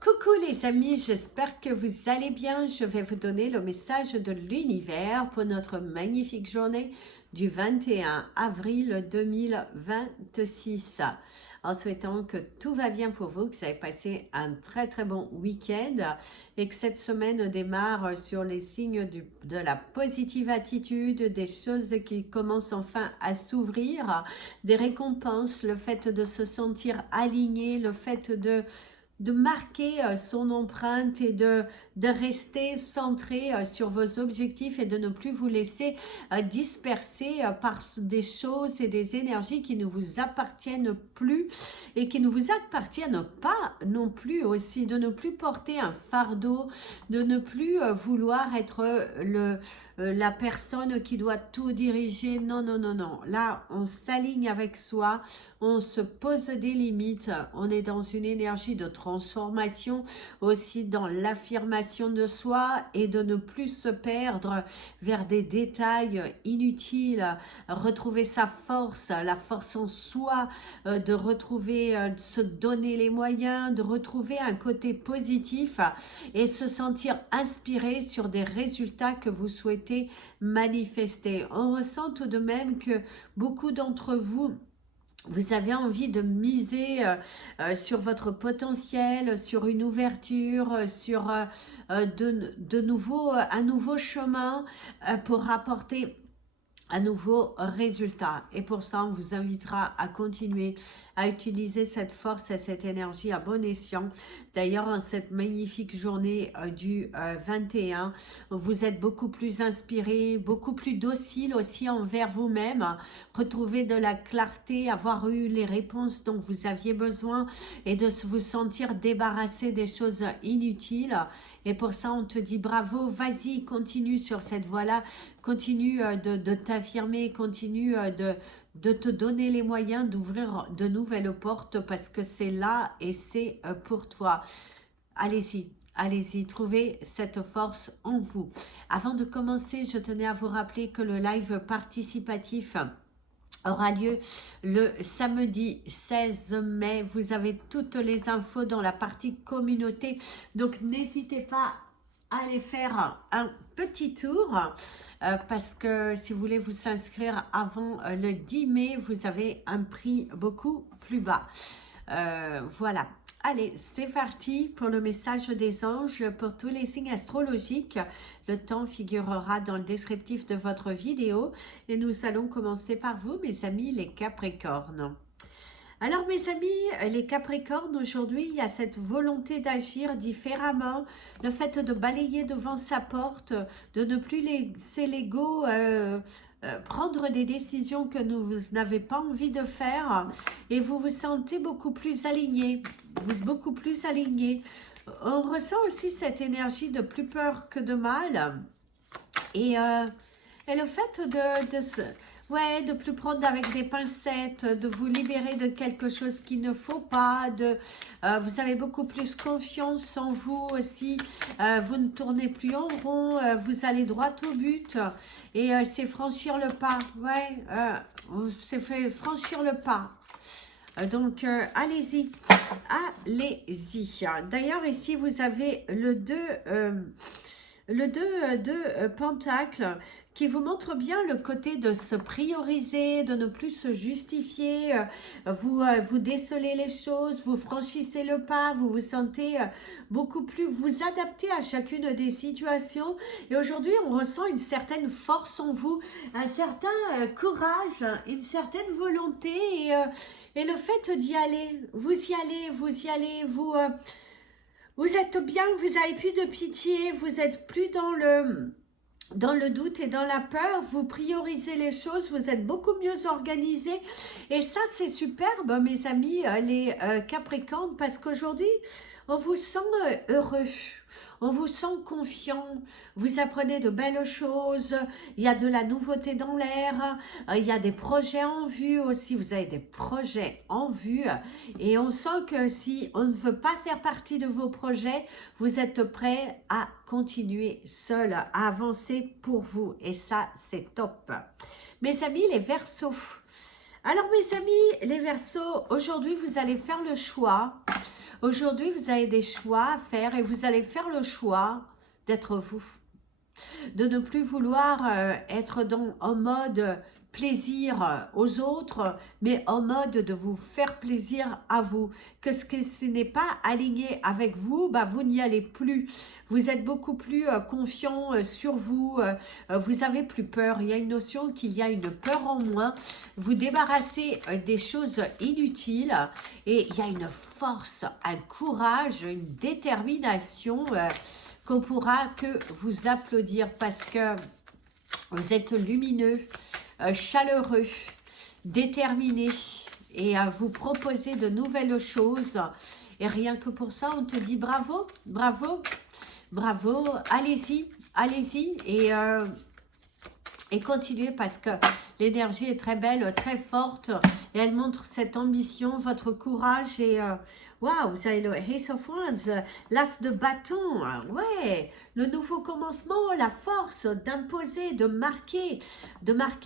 Coucou les amis, j'espère que vous allez bien. Je vais vous donner le message de l'univers pour notre magnifique journée du 21 avril 2026. En souhaitant que tout va bien pour vous, que vous avez passé un très bon week-end et que cette semaine démarre sur les signes de la positive attitude, des choses qui commencent enfin à s'ouvrir, des récompenses, le fait de se sentir aligné, le fait de marquer son empreinte et de rester centré sur vos objectifs et de ne plus vous laisser disperser par des choses et des énergies qui ne vous appartiennent plus et qui ne vous appartiennent pas non plus aussi, de ne plus porter un fardeau, de ne plus vouloir être la personne qui doit tout diriger. Non, non, non, non. Là, on s'aligne avec soi, on se pose des limites, on est dans une énergie de transformation, aussi dans l'affirmation de soi et de ne plus se perdre vers des détails inutiles, retrouver sa force, la force en soi, de retrouver, se donner les moyens, de retrouver un côté positif et se sentir inspiré sur des résultats que vous souhaitez manifester. On ressent tout de même que beaucoup d'entre vous, vous avez envie de miser sur votre potentiel, sur une ouverture, sur de nouveau, un nouveau chemin pour apporter un nouveau résultat. Et pour ça, on vous invitera à continuer à utiliser cette force et cette énergie à bon escient. D'ailleurs, en cette magnifique journée du 21, vous êtes beaucoup plus inspiré, beaucoup plus docile aussi envers vous-même. Retrouver de la clarté, avoir eu les réponses dont vous aviez besoin et de vous sentir débarrassé des choses inutiles. Et pour ça, on te dit bravo, vas-y, continue sur cette voie-là, continue de t'affirmer, continue de te donner les moyens d'ouvrir de nouvelles portes parce que c'est là et c'est pour toi. Allez-y. Allez-y, trouvez cette force en vous. Avant de commencer, je tenais à vous rappeler que le live participatif aura lieu le samedi 16 mai. Vous avez toutes les infos dans la partie communauté. Donc, n'hésitez pas à aller faire un petit tour parce que si vous voulez vous inscrire avant le 10 mai, vous avez un prix beaucoup plus bas. Voilà. Allez, c'est parti pour le message des anges pour tous les signes astrologiques. Le temps figurera dans le descriptif de votre vidéo et nous allons commencer par vous, mes amis, les Capricornes. Alors mes amis, les Capricornes, aujourd'hui, il y a cette volonté d'agir différemment, le fait de balayer devant sa porte, de ne plus laisser l'ego prendre des décisions que vous n'avez pas envie de faire et vous vous sentez beaucoup plus aligné, beaucoup plus aligné. On ressent aussi cette énergie de plus peur que de mal et le fait de plus prendre avec des pincettes, de vous libérer de quelque chose qu'il ne faut pas, vous avez beaucoup plus confiance en vous aussi, vous ne tournez plus en rond, vous allez droit au but et c'est franchir le pas, c'est fait franchir le pas. Donc, allez-y, allez-y. D'ailleurs, ici, vous avez le 2 de Pentacle qui vous montre bien le côté de se prioriser, de ne plus se justifier, vous décelez les choses, vous franchissez le pas, vous vous sentez beaucoup plus, vous adaptez à chacune des situations et aujourd'hui on ressent une certaine force en vous, un certain courage, une certaine volonté et le fait d'y aller, vous y allez, vous êtes bien, vous n'avez plus de pitié, vous n'êtes plus dans le doute et dans la peur, vous priorisez les choses, vous êtes beaucoup mieux organisés. Et ça, c'est superbe, mes amis, les Capricornes, parce qu'aujourd'hui, on vous sent heureux. On vous sent confiant, vous apprenez de belles choses, il y a de la nouveauté dans l'air, il y a des projets en vue aussi, vous avez des projets en vue et on sent que si on ne veut pas faire partie de vos projets, vous êtes prêt à continuer seul, à avancer pour vous et ça c'est top. Mes amis les Verseaux, alors mes amis les Verseaux, aujourd'hui vous allez faire le choix Aujourd'hui, vous avez des choix à faire et vous allez faire le choix d'être vous. De ne plus vouloir être en mode plaisir aux autres, mais en mode de vous faire plaisir à vous. Que ce n'est pas aligné avec vous, bah, vous n'y allez plus. Vous êtes beaucoup plus confiant sur vous, vous avez plus peur. Il y a une notion qu'il y a une peur en moins. Vous débarrassez des choses inutiles et il y a une force, un courage, une détermination qu'on pourra que vous applaudir parce que vous êtes lumineux, chaleureux, déterminé et vous proposez de nouvelles choses. Et rien que pour ça, on te dit bravo, bravo, bravo, allez-y, allez-y et continuez parce que l'énergie est très belle, très forte et elle montre cette ambition, votre courage et waouh, vous avez le Ace of Wands, l'as de bâton, ouais, le nouveau commencement, la force d'imposer, de marquer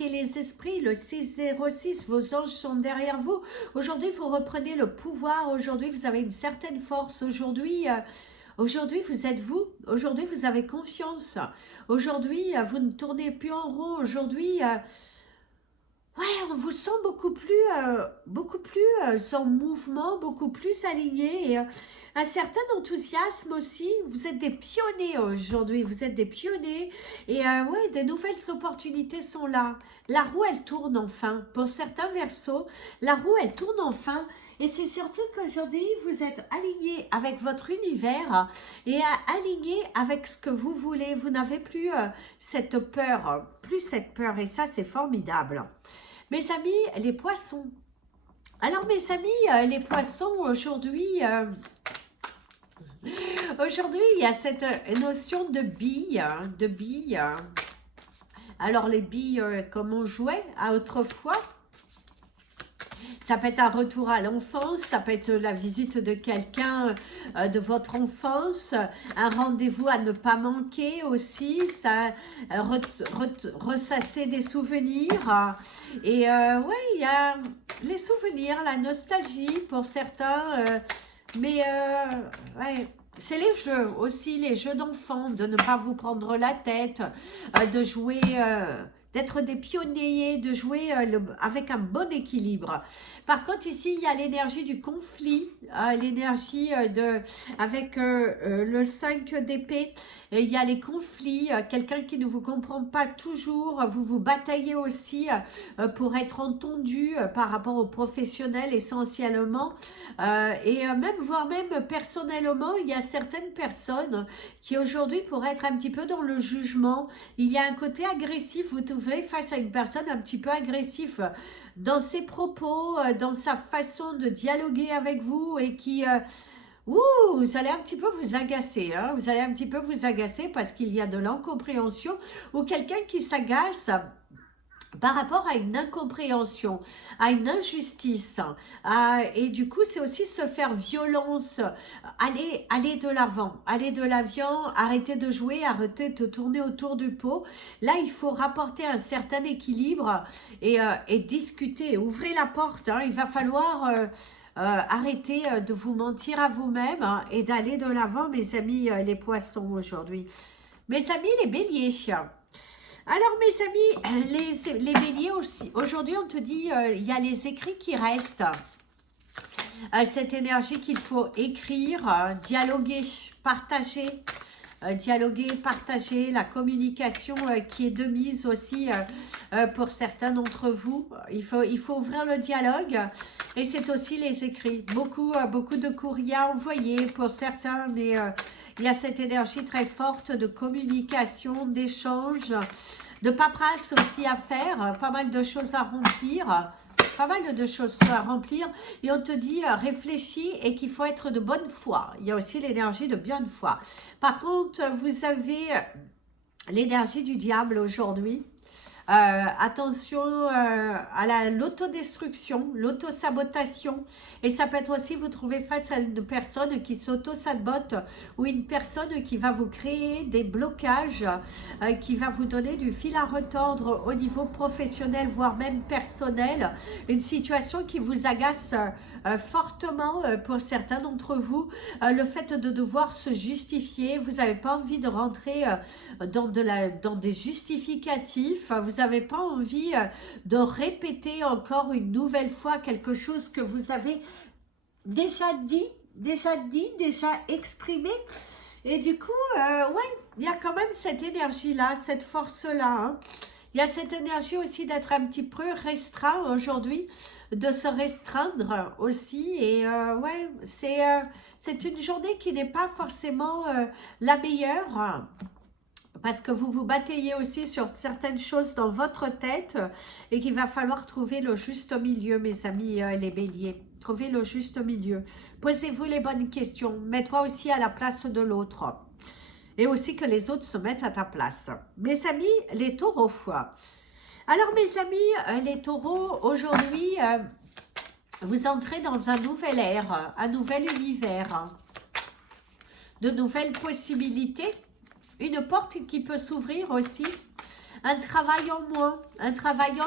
les esprits, le 606, vos anges sont derrière vous. Aujourd'hui, vous reprenez le pouvoir, aujourd'hui, vous avez une certaine force, aujourd'hui, vous êtes vous, aujourd'hui, vous avez confiance, aujourd'hui, vous ne tournez plus en rond, aujourd'hui, ouais, on vous sent beaucoup plus en mouvement, beaucoup plus aligné et un certain enthousiasme aussi. Vous êtes des pionniers aujourd'hui, vous êtes des pionniers et ouais, des nouvelles opportunités sont là. La roue, elle tourne enfin. Pour certains Verseaux, la roue, elle tourne enfin. Et c'est surtout qu'aujourd'hui, vous êtes alignés avec votre univers et alignés avec ce que vous voulez. Vous n'avez plus cette peur, et ça, c'est formidable. Mes amis, les poissons. Alors, mes amis, les poissons, aujourd'hui, il y a cette notion de billes, Alors, les billes, comme on jouait autrefois, ça peut être un retour à l'enfance, ça peut être la visite de quelqu'un de votre enfance, un rendez-vous à ne pas manquer aussi, ça ressasser des souvenirs. Et ouais, il y a les souvenirs, la nostalgie pour certains, mais ouais. C'est les jeux aussi, les jeux d'enfants, de ne pas vous prendre la tête, de jouer... d'être des pionniers, de jouer avec un bon équilibre. Par contre, ici, il y a l'énergie du conflit, l'énergie avec le 5 d'épée. Il y a les conflits, quelqu'un qui ne vous comprend pas toujours, vous vous bataillez aussi pour être entendu par rapport aux professionnels essentiellement. Voire même personnellement, il y a certaines personnes qui aujourd'hui pourraient être un petit peu dans le jugement. Il y a un côté agressif, vous trouvez face à une personne un petit peu agressif dans ses propos, dans sa façon de dialoguer avec vous et qui... vous allez un petit peu vous agacer, hein? Vous allez un petit peu vous agacer parce qu'il y a de l'incompréhension ou quelqu'un qui s'agace par rapport à une incompréhension, à une injustice. Et du coup, c'est aussi se faire violence, aller de l'avant, arrêter de jouer, arrêter de tourner autour du pot. Là, il faut rapporter un certain équilibre et discuter, ouvrez la porte, hein. Il va falloir... arrêtez de vous mentir à vous-même hein, et d'aller de l'avant, mes amis les poissons aujourd'hui. Mes amis les béliers. Alors mes amis, les béliers aussi, aujourd'hui on te dit, il y a les écrits qui restent. Cette énergie qu'il faut écrire, dialoguer, partager. Partager, la communication qui est de mise aussi pour certains d'entre vous. Il faut ouvrir le dialogue et c'est aussi les écrits. Beaucoup de courriers à envoyer pour certains, mais il y a cette énergie très forte de communication, d'échange, de paperasse aussi à faire, pas mal de choses à remplir. Et on te dit réfléchis et qu'il faut être de bonne foi. Il y a aussi l'énergie de bonne foi. Par contre, vous avez l'énergie du diable aujourd'hui. Attention à l'autodestruction, l'autosabotation. Et ça peut être aussi, vous trouvez face à une personne qui s'auto-sabote ou une personne qui va vous créer des blocages, qui va vous donner du fil à retordre au niveau professionnel, voire même personnel. Une situation qui vous agace fortement pour certains d'entre vous. Le fait de devoir se justifier, vous n'avez pas envie de rentrer dans des justificatifs, vous n'avez pas envie de répéter encore une nouvelle fois quelque chose que vous avez déjà dit, déjà exprimé. Et du coup, ouais, il y a quand même cette énergie-là, cette force-là. Hein. Il y a cette énergie aussi d'être un petit peu restreint aujourd'hui, de se restreindre aussi. Et ouais, c'est une journée qui n'est pas forcément la meilleure. Parce que vous vous bataillez aussi sur certaines choses dans votre tête et qu'il va falloir trouver le juste milieu, mes amis les béliers. Trouvez le juste milieu. Posez-vous les bonnes questions. Mets-toi aussi à la place de l'autre. Et aussi que les autres se mettent à ta place. Mes amis, les taureaux. Alors mes amis, les taureaux, aujourd'hui, vous entrez dans un nouvel ère, un nouvel univers. De nouvelles possibilités. Une porte qui peut s'ouvrir aussi, un travail en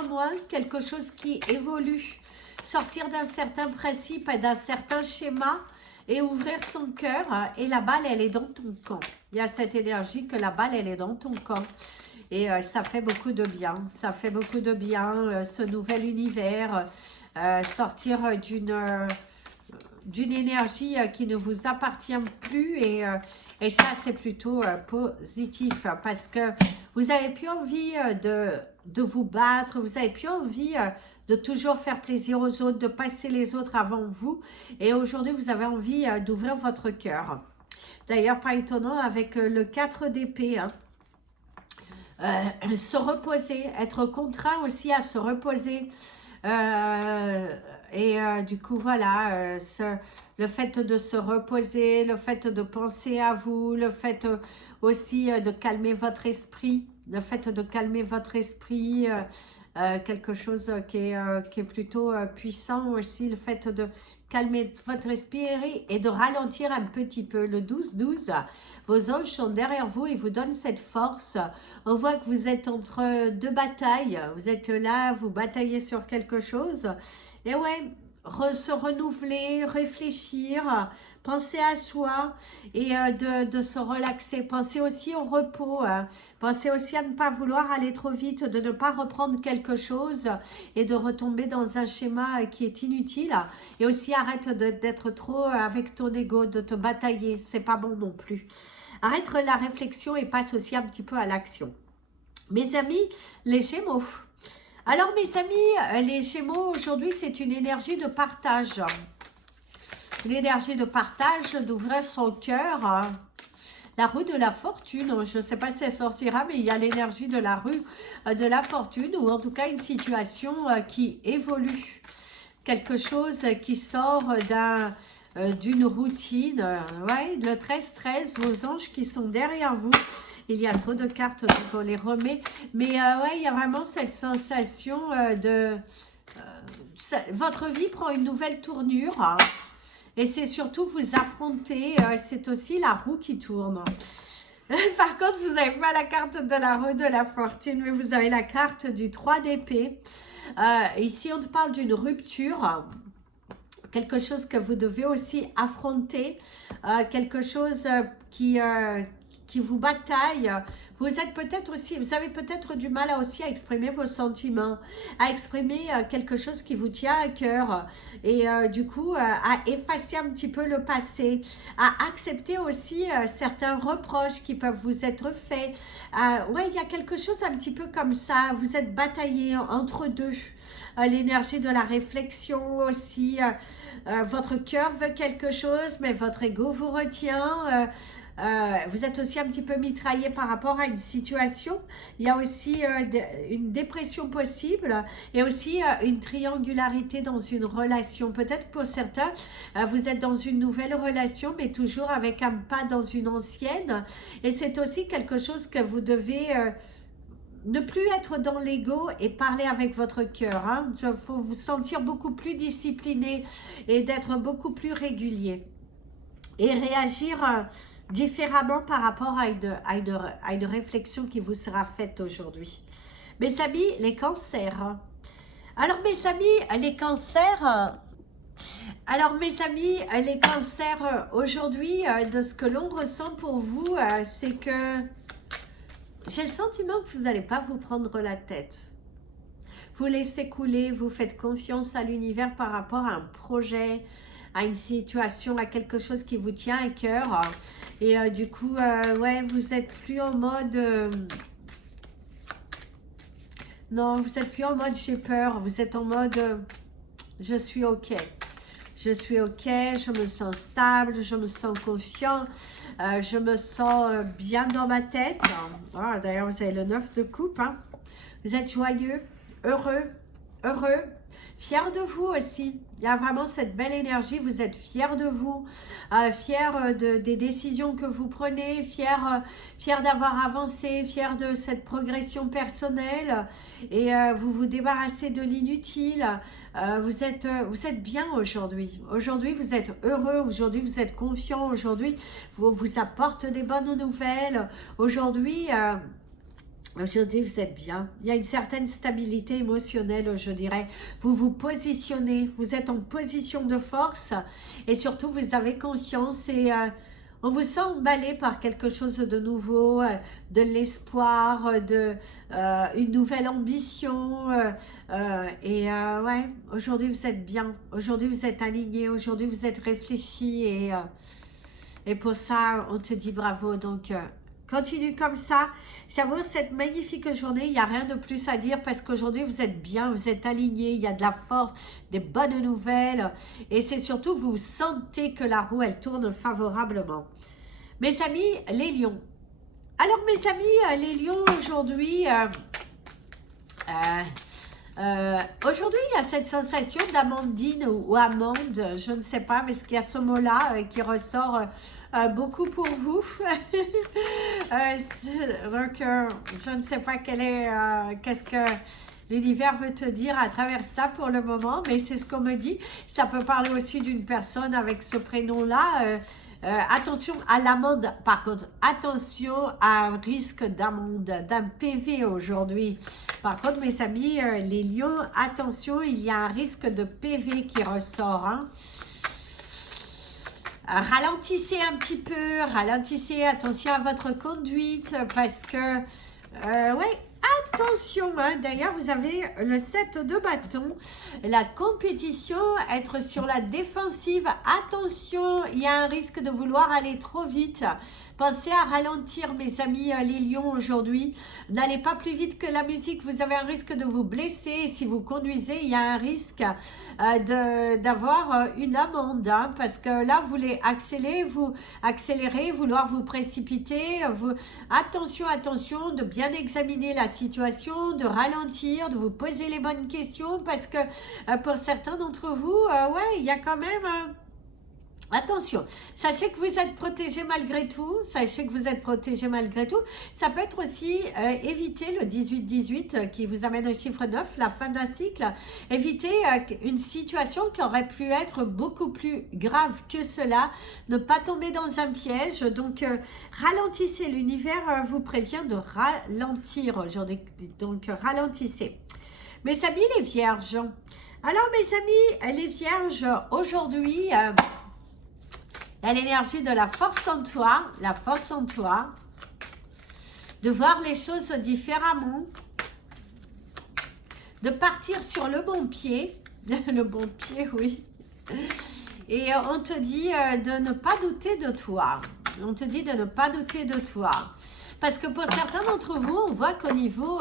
moins, quelque chose qui évolue, sortir d'un certain principe et d'un certain schéma et ouvrir son cœur et la balle elle est dans ton camp. Il y a cette énergie que la balle elle est dans ton camp et ça fait beaucoup de bien, ça fait beaucoup de bien ce nouvel univers, sortir d'une énergie qui ne vous appartient plus et ça c'est plutôt positif parce que vous n'avez plus envie de vous battre, vous n'avez plus envie de toujours faire plaisir aux autres, de passer les autres avant vous et aujourd'hui vous avez envie d'ouvrir votre cœur. D'ailleurs pas étonnant avec le 4 d'épée, hein. Se reposer, être contraint aussi à se reposer. Du coup, voilà, le fait de se reposer, le fait de penser à vous, le fait aussi de calmer votre esprit, le fait de calmer votre esprit, quelque chose qui est plutôt puissant aussi, le fait de calmer votre esprit et de ralentir un petit peu. Le 12-12, vos anges sont derrière vous et vous donnent cette force. On voit que vous êtes entre deux batailles, vous êtes là, vous bataillez sur quelque chose. Et ouais, se renouveler, réfléchir, penser à soi et de se relaxer. Pensez aussi au repos, hein. Pensez aussi à ne pas vouloir aller trop vite, de ne pas reprendre quelque chose et de retomber dans un schéma qui est inutile. Et aussi arrête d'être trop avec ton ego, de te batailler, c'est pas bon non plus. Arrête la réflexion et passe aussi un petit peu à l'action. Mes amis, les Gémeaux. Alors mes amis, les Gémeaux, aujourd'hui, c'est une énergie de partage. Une énergie de partage, d'ouvrir son cœur. La roue de la fortune, je ne sais pas si elle sortira, mais il y a l'énergie de la rue de la fortune, ou en tout cas une situation qui évolue. Quelque chose qui sort d'une routine. Ouais, le 13-13, vos anges qui sont derrière vous. Il y a trop de cartes, donc on les remet. Mais ouais, il y a vraiment cette sensation votre vie prend une nouvelle tournure. Hein, et c'est surtout vous affronter. C'est aussi la roue qui tourne. Par contre, vous n'avez pas la carte de la roue de la fortune, mais vous avez la carte du 3 d'épée. Ici, on parle d'une rupture. Quelque chose que vous devez aussi affronter. Quelque chose qui vous bataille. Vous êtes peut-être aussi, vous avez peut-être du mal aussi à exprimer vos sentiments, à exprimer quelque chose qui vous tient à cœur et du coup à effacer un petit peu le passé, à accepter aussi certains reproches qui peuvent vous être faits. Ouais, il y a quelque chose un petit peu comme ça, vous êtes bataillé entre deux. L'énergie de la réflexion aussi, votre cœur veut quelque chose mais votre ego vous retient. Vous êtes aussi un petit peu mitraillé par rapport à une situation. Il y a aussi une dépression possible et aussi une triangularité dans une relation. Peut-être pour certains, vous êtes dans une nouvelle relation, mais toujours avec un pas dans une ancienne. Et c'est aussi quelque chose que vous devez ne plus être dans l'ego et parler avec votre cœur. Il faut vous sentir beaucoup plus discipliné et d'être beaucoup plus régulier. Et réagir différemment par rapport à une réflexion qui vous sera faite aujourd'hui. Mes amis, les cancers. Alors mes amis, les cancers... aujourd'hui, de ce que l'on ressent pour vous, c'est que j'ai le sentiment que vous n'allez pas vous prendre la tête. Vous laissez couler, vous faites confiance à l'univers par rapport à un projet, à une situation, à quelque chose qui vous tient à cœur. Et du coup, ouais, vous êtes plus en mode... non, vous êtes plus en mode j'ai peur. Vous êtes en mode je suis ok. Je suis ok, je me sens stable, je me sens confiant, je me sens bien dans ma tête. Oh, d'ailleurs, vous avez le 9 de coupe. Vous êtes joyeux, heureux, fier de vous aussi. Il y a vraiment cette belle énergie, vous êtes fier de vous, fier des décisions que vous prenez, fier d'avoir avancé, fier de cette progression personnelle et vous vous débarrassez de l'inutile. Vous êtes bien aujourd'hui. Aujourd'hui, vous êtes heureux. Aujourd'hui, vous êtes confiant. Aujourd'hui, vous apporte des bonnes nouvelles. Aujourd'hui, vous êtes bien. Il y a une certaine stabilité émotionnelle, je dirais. Vous vous positionnez. Vous êtes en position de force. Et surtout, vous avez conscience et... on vous sent emballé par quelque chose de nouveau, de l'espoir, une nouvelle ambition. Ouais, aujourd'hui vous êtes bien, aujourd'hui vous êtes aligné, aujourd'hui vous êtes réfléchi et pour ça on te dit bravo. Donc continue comme ça, savoure cette magnifique journée, il n'y a rien de plus à dire parce qu'aujourd'hui vous êtes bien, vous êtes aligné, il y a de la force, des bonnes nouvelles et c'est surtout vous sentez que la roue elle tourne favorablement. Mes amis, les lions. Alors mes amis, les lions aujourd'hui, aujourd'hui il y a cette sensation d'amandine ou amande, je ne sais pas, mais qu'il y a ce mot-là qui ressort beaucoup pour vous. Donc je ne sais pas qu'est-ce que l'univers veut te dire à travers ça pour le moment, mais c'est ce qu'on me dit. Ça peut parler aussi d'une personne avec ce prénom-là. Attention à l'amende, par contre, attention à un risque d'amende, d'un PV aujourd'hui. Par contre, mes amis, les lions, attention, il y a un risque de PV qui ressort. Ralentissez un petit peu, ralentissez, attention à votre conduite, parce que, ouais, attention, d'ailleurs vous avez le 7 de bâton, la compétition, être sur la défensive, attention, il y a un risque de vouloir aller trop vite, pensez à ralentir mes amis les lions aujourd'hui, n'allez pas plus vite que la musique, vous avez un risque de vous blesser, si vous conduisez il y a un risque d'avoir une amende, parce que là vous voulez accélérer, vouloir vous précipiter, attention de bien examiner la situation, de ralentir, de vous poser les bonnes questions parce que pour certains d'entre vous, ouais, il y a quand même... attention, sachez que vous êtes protégé malgré tout, ça peut être aussi éviter le 18-18 qui vous amène au chiffre 9, la fin d'un cycle, éviter une situation qui aurait pu être beaucoup plus grave que cela, ne pas tomber dans un piège, donc ralentissez, l'univers vous prévient de ralentir aujourd'hui, donc ralentissez. Mes amis les vierges, alors mes amis les vierges, aujourd'hui... il y a l'énergie de la force en toi, de voir les choses différemment, de partir sur le bon pied, le bon pied, oui. Et on te dit de ne pas douter de toi, Parce que pour certains d'entre vous, on voit qu'au niveau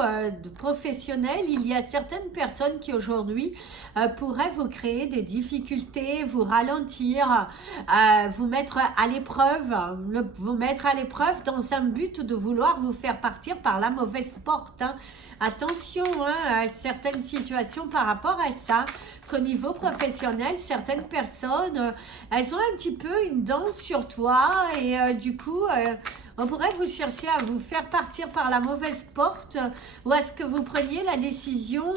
professionnel, il y a certaines personnes qui aujourd'hui pourraient vous créer des difficultés, vous ralentir, vous mettre à l'épreuve, dans un but de vouloir vous faire partir par la mauvaise porte. Attention à certaines situations par rapport à ça, qu'au niveau professionnel, certaines personnes, elles ont un petit peu une dent sur toi et du coup... on pourrait vous chercher à vous faire partir par la mauvaise porte, ou est-ce que vous preniez la décision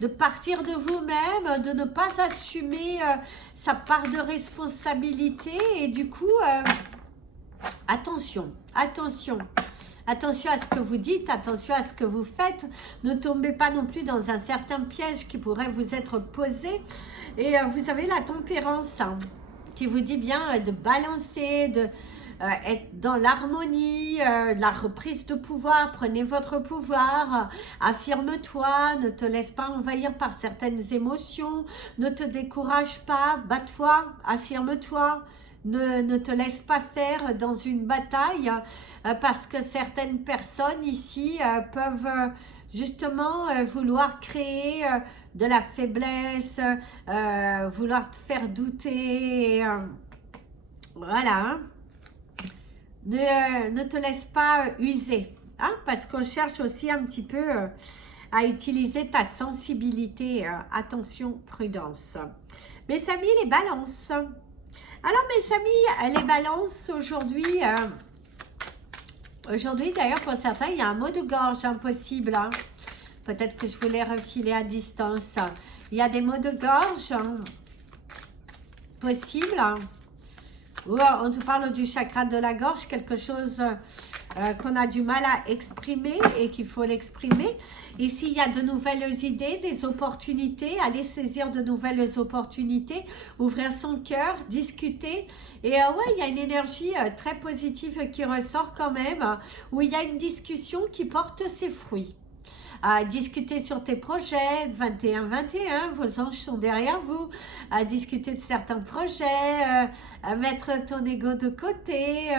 de partir de vous-même, de ne pas assumer sa part de responsabilité, et du coup, attention, attention. Attention à ce que vous dites, attention à ce que vous faites. Ne tombez pas non plus dans un certain piège qui pourrait vous être posé. Et vous avez la tempérance hein, qui vous dit bien de balancer, de être dans l'harmonie, la reprise de pouvoir. Prenez votre pouvoir, affirme-toi, ne te laisse pas envahir par certaines émotions, ne te décourage pas, bats-toi, affirme-toi. Ne te laisse pas faire dans une bataille parce que certaines personnes ici peuvent justement vouloir créer de la faiblesse, vouloir te faire douter. Voilà. Hein. Ne te laisse pas user. Hein, parce qu'on cherche aussi un petit peu à utiliser ta sensibilité. Attention, prudence. Mes amis, les balances. Alors mes amis, les balances aujourd'hui, d'ailleurs pour certains il y a un mot de gorge impossible, hein. Peut-être que je vous l'ai refilé à distance, il y a des mots de gorge possibles, hein. Ou on te parle du chakra de la gorge, quelque chose qu'on a du mal à exprimer et qu'il faut l'exprimer. Ici, il y a de nouvelles idées, des opportunités, aller saisir de nouvelles opportunités, ouvrir son cœur, discuter. Et ouais, il y a une énergie très positive qui ressort quand même, où il y a une discussion qui porte ses fruits. Discuter sur tes projets, 21-21, vos anges sont derrière vous, discuter de certains projets, mettre ton ego de côté,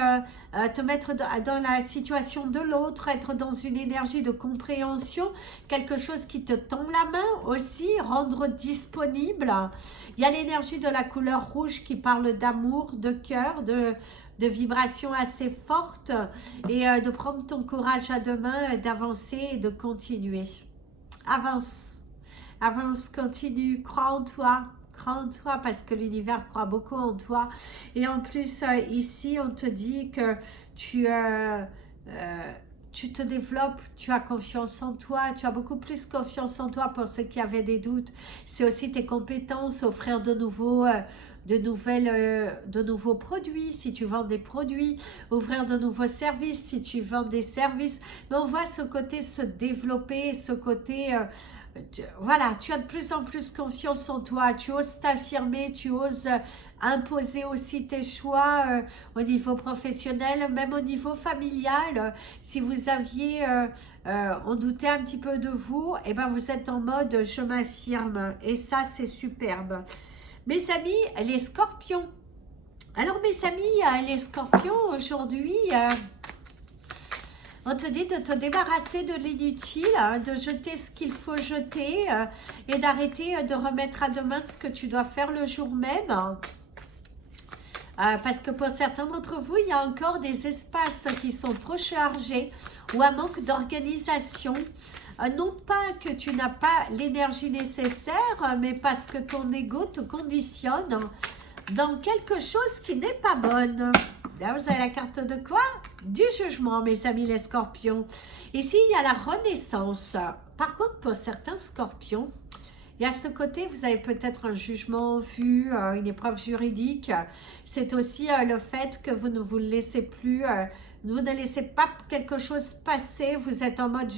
te mettre dans la situation de l'autre, être dans une énergie de compréhension, quelque chose qui te tend la main aussi, rendre disponible. Il y a l'énergie de la couleur rouge qui parle d'amour, de cœur, de vibrations assez fortes et de prendre ton courage à deux mains, d'avancer et de continuer. Avance, avance, continue, crois en toi parce que l'univers croit beaucoup en toi. Et en plus, ici, on te dit que tu te développes, tu as confiance en toi, tu as beaucoup plus confiance en toi pour ceux qui avaient des doutes. C'est aussi tes compétences, offrir de nouveaux produits, si tu vends des produits, ouvrir de nouveaux services, si tu vends des services. Mais on voit ce côté se développer, ce côté... voilà, tu as de plus en plus confiance en toi, tu oses t'affirmer, tu oses imposer aussi tes choix au niveau professionnel, même au niveau familial. Si vous aviez, on doutait un petit peu de vous, et ben vous êtes en mode je m'affirme, et ça c'est superbe. Mes amis, les scorpions. Alors mes amis, les scorpions, aujourd'hui, on te dit de te débarrasser de l'inutile, de jeter ce qu'il faut jeter et d'arrêter de remettre à demain ce que tu dois faire le jour même. Parce que pour certains d'entre vous, il y a encore des espaces qui sont trop chargés ou un manque d'organisation. Non pas que tu n'as pas l'énergie nécessaire, mais parce que ton ego te conditionne dans quelque chose qui n'est pas bonne. Là, vous avez la carte de quoi? Du jugement, mes amis les scorpions. Ici, il y a la renaissance. Par contre, pour certains scorpions, il y a ce côté, vous avez peut-être un jugement en vue, une épreuve juridique. C'est aussi le fait que vous ne vous laissez plus, vous ne laissez pas quelque chose passer. Vous êtes en mode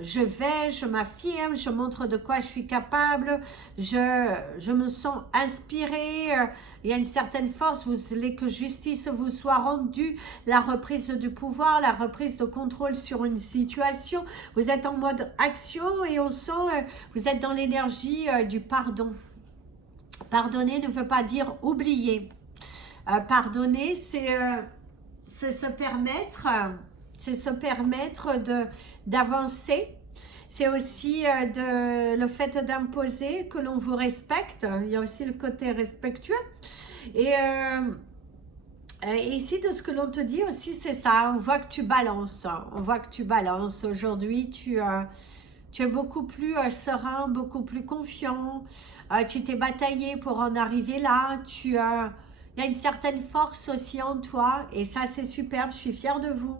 je m'affirme, je montre de quoi je suis capable, je me sens inspirée, il y a une certaine force, vous voulez que justice vous soit rendue, la reprise du pouvoir, la reprise de contrôle sur une situation, vous êtes en mode action et on sent, vous êtes dans l'énergie du pardon. Pardonner ne veut pas dire oublier. Pardonner, c'est se permettre... c'est se permettre d'avancer. C'est aussi le fait d'imposer que l'on vous respecte. Il y a aussi le côté respectueux. Et ici, de ce que l'on te dit aussi, c'est ça. On voit que tu balances. On voit que tu balances. Aujourd'hui, tu es beaucoup plus serein, beaucoup plus confiant. Tu t'es bataillé pour en arriver là. Il Il y a une certaine force aussi en toi et ça c'est superbe, je suis fière de vous.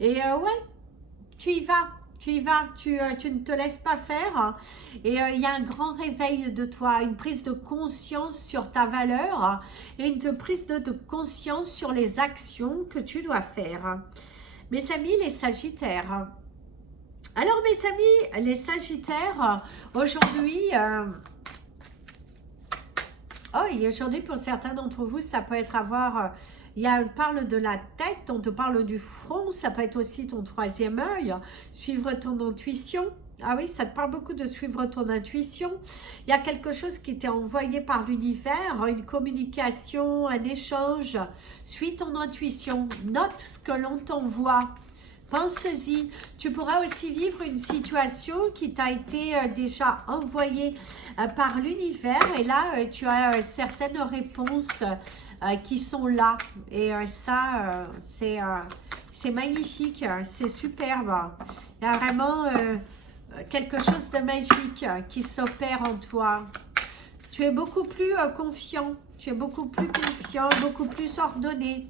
Et ouais, tu y vas. Tu y vas, tu ne te laisses pas faire et il y a un grand réveil de toi, une prise de conscience sur ta valeur et une prise de conscience sur les actions que tu dois faire. Mes amis, les Sagittaires. Alors mes amis, les Sagittaires, aujourd'hui, et aujourd'hui pour certains d'entre vous, ça peut être on parle de la tête, on te parle du front, ça peut être aussi ton troisième œil, suivre ton intuition. Ah oui, ça te parle beaucoup de suivre ton intuition. Il y a quelque chose qui t'est envoyé par l'univers, une communication, un échange. Suis ton intuition, note ce que l'on t'envoie. Pense-y. Tu pourras aussi vivre une situation qui t'a été déjà envoyée par l'univers et là, tu as certaines réponses qui sont là. Et ça, c'est magnifique, c'est superbe. Il y a vraiment quelque chose de magique qui s'opère en toi. Tu es beaucoup plus confiant, tu es beaucoup plus confiant, beaucoup plus ordonné.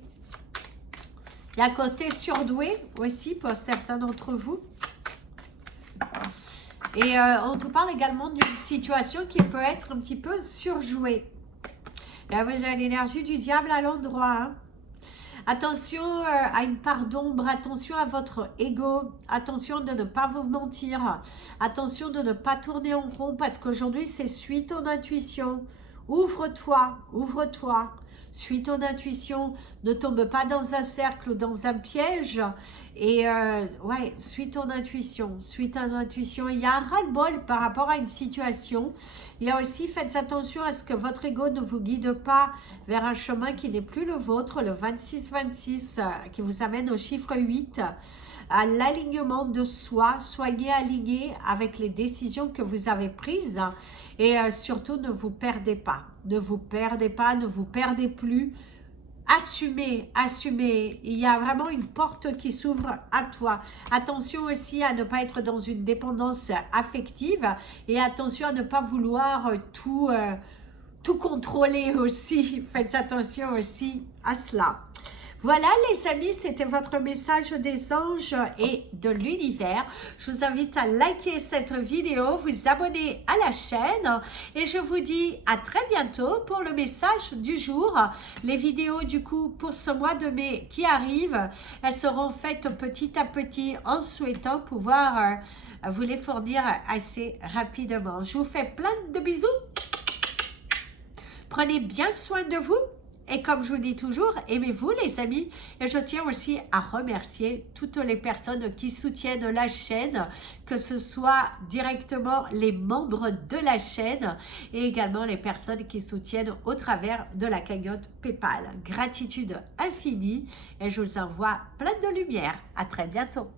Il y a un côté surdoué aussi pour certains d'entre vous. Et on te parle également d'une situation qui peut être un petit peu surjouée. Là, vous avez l'énergie du diable à l'endroit. Hein. Attention à une part d'ombre, attention à votre ego, attention de ne pas vous mentir, attention de ne pas tourner en rond parce qu'aujourd'hui, c'est suis ton intuition. Ouvre-toi, ouvre-toi. Suis ton intuition, ne tombe pas dans un cercle ou dans un piège. Et ouais, suis ton intuition, suis ton intuition. Il y a un ras-le-bol par rapport à une situation. Il y a aussi, faites attention à ce que votre ego ne vous guide pas vers un chemin qui n'est plus le vôtre, le 26-26, qui vous amène au chiffre 8, à l'alignement de soi. Soyez alignés avec les décisions que vous avez prises et surtout ne vous perdez pas. Ne vous perdez pas, ne vous perdez plus. Assumez, assumez. Il y a vraiment une porte qui s'ouvre à toi. Attention aussi à ne pas être dans une dépendance affective et attention à ne pas vouloir tout contrôler aussi. Faites attention aussi à cela. Voilà les amis, c'était votre message des anges et de l'univers. Je vous invite à liker cette vidéo, vous abonner à la chaîne et je vous dis à très bientôt pour le message du jour. Les vidéos du coup pour ce mois de mai qui arrive, elles seront faites petit à petit en souhaitant pouvoir vous les fournir assez rapidement. Je vous fais plein de bisous. Prenez bien soin de vous. Et comme je vous dis toujours, aimez-vous les amis. Et je tiens aussi à remercier toutes les personnes qui soutiennent la chaîne, que ce soit directement les membres de la chaîne et également les personnes qui soutiennent au travers de la cagnotte PayPal. Gratitude infinie et je vous envoie plein de lumière. À très bientôt.